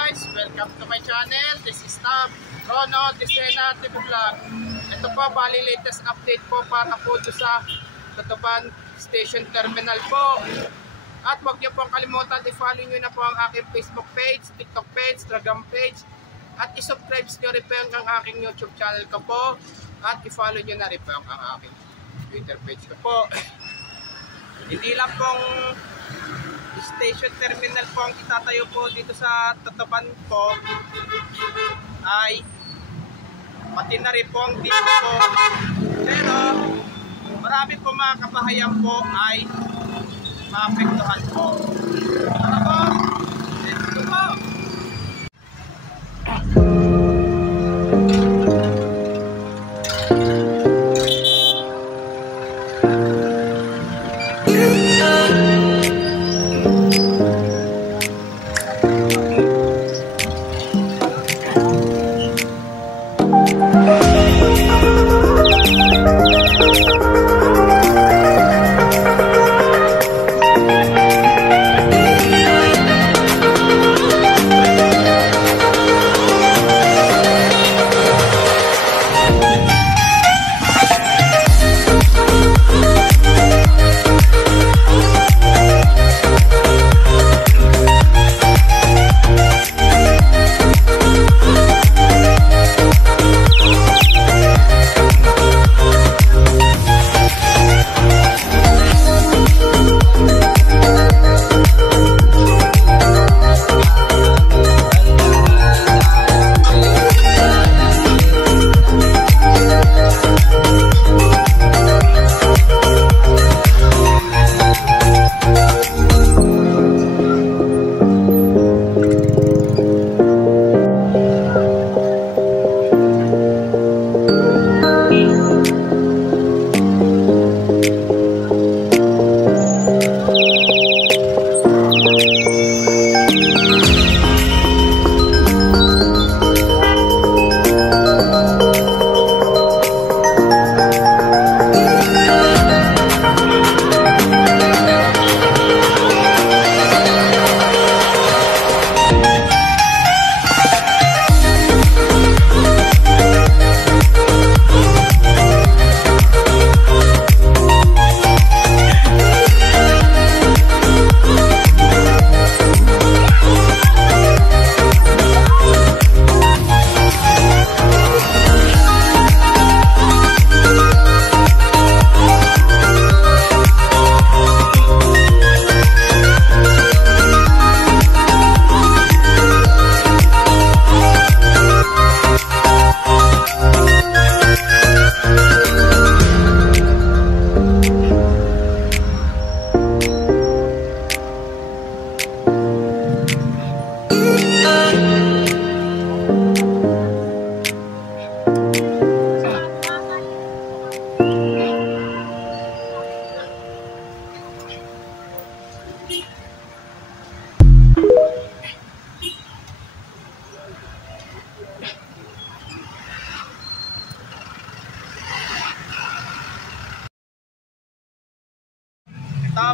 guys! Welcome to my channel. This is Rono Disena TV Vlog. Ito po, bali latest update po para po sa Tatapan Station Terminal po. At huwag niyo pong kalimutan, i-follow nyo na po ang aking Facebook page, TikTok page, Instagram page. At i-subscribe nyo rin po ang aking YouTube channel ko po. At i-follow nyo na rin po ang aking Twitter page ko po. Hindi lang pong station terminal po ang itatayo po dito sa Tatapan po, ay pati na rin po ang dito po. Pero marami po mga kabahayan po ay maapektuhan po. Tara po, let's go po.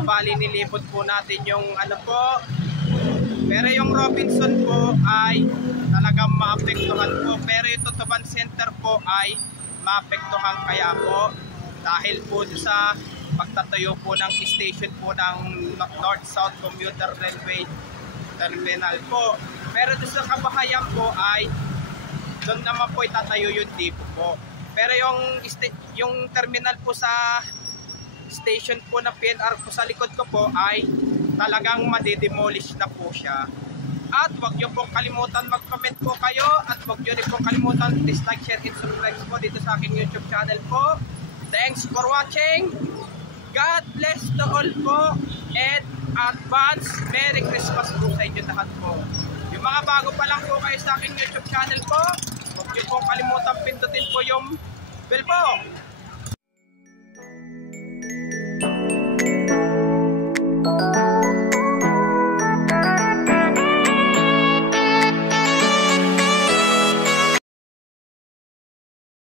Bali nilipot po natin yung ano po, pero yung Robinson po ay talagang maapektuhan po, pero yung Tatapan Center po ay maapektuhan kaya po dahil po sa pagtatayo po ng station po ng North-South Commuter Railway Terminal po. Pero doon sa kabahayan po ay doon naman po itatayo yung depot po, pero yung terminal po sa station po ng PNR po sa likod ko po ay talagang madidemolish na po siya. At huwag nyo pong kalimutan mag-comment po kayo, at huwag nyo rin pong kalimutan dislike, share, and subscribe po dito sa aking YouTube channel po. Thanks for watching. God bless to all po, and advance Merry Christmas po sa inyo lahat po. Yung mga bago pa lang po kayo sa aking YouTube channel po, huwag nyo pong kalimutan pindutin po yung bell po